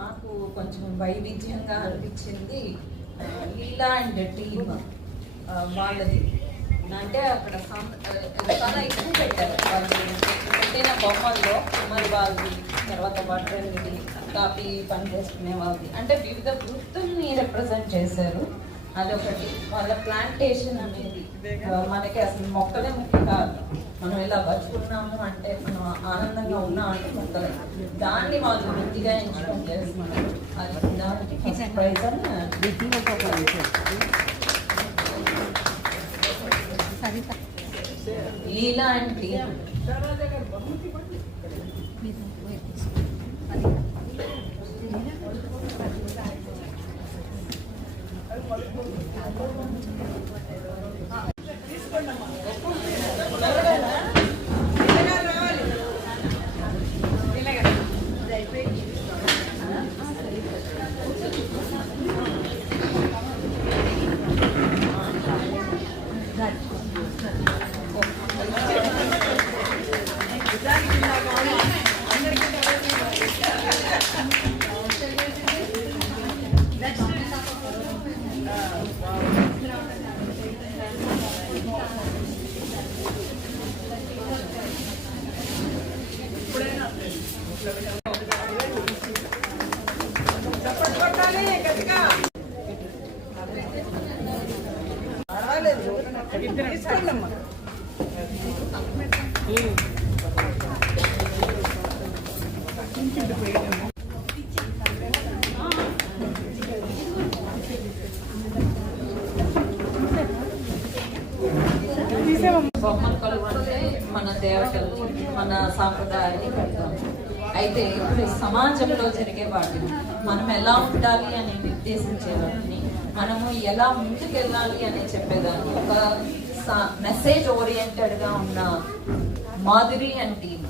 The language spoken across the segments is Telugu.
నాకు కొంచెం వైవిధ్యంగా అనిపించింది లీలా అండ్ టీమ్ వాళ్ళది. అంటే అక్కడ చాలా ఎక్కువ పెట్టారు వాళ్ళు పెట్టిన బొమ్మల్లో మరి వాళ్ళది, తర్వాత బట్టలది, కాపీ పని చేసుకునే వాళ్ళది, అంటే వివిధ వృత్తుల్ని రిప్రజెంట్ చేశారు. అదొకటి. వాళ్ళ ప్లాంటేషన్ అనేది మనకి అసలు మొక్కలే ముఖ్యం కాదు, మనం ఇలా బతుకున్నాము అంటే మనం ఆనందంగా ఉన్నాం అంటే మొక్కలే, దాన్ని వాళ్ళు వృత్తిగా ఎంచుకొని చేస్తున్నారు. అది దానికి ఫస్ట్ ప్రైజ్ అని లీలా అంటే బొమ్మలు కలుపుకుంటే మన దేవతలు మన సాంప్రదాయాన్ని పెడతాం. అయితే ఇప్పుడు సమాజంలో జరిగే వాటిని మనం ఎలా ఉండాలి అని నిర్దేశించే వాటిని, మనము ఎలా ముందుకెళ్ళాలి అని చెప్పేదాన్ని ఒక మెసేజ్ ఓరియంటెడ్ గా ఉన్న మాధురి అండ్ టీమ్.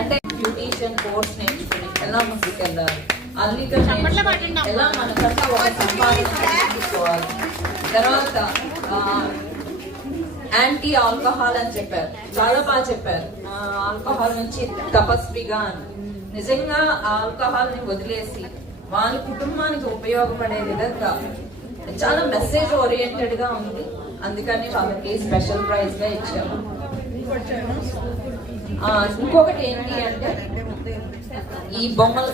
అంటే బ్యూటీషియన్ కోర్స్ నేర్చుకుని ఎలా ముందుకెళ్ళాలి, అల్లిక ఎలా మనకంతా ఒక సంపాదన తీసుకోవాలి. తర్వాత యాంటీ ఆల్కహాల్ అని చెప్పారు, చాలా బాగా చెప్పారు. ఆల్కహాల్ నుంచి తపస్విగా అని. నిజంగా ఆల్కహాల్ ని వదిలేసి వాళ్ళ కుటుంబానికి ఉపయోగపడే విధంగా చాలా మెసేజ్ ఓరియంటెడ్ గా ఉంది. అందుకని వాళ్ళకి స్పెషల్ ప్రైజ్ గా ఇచ్చాము. ఇంకొకటి ఏంటి అంటే ఈ బొమ్మలు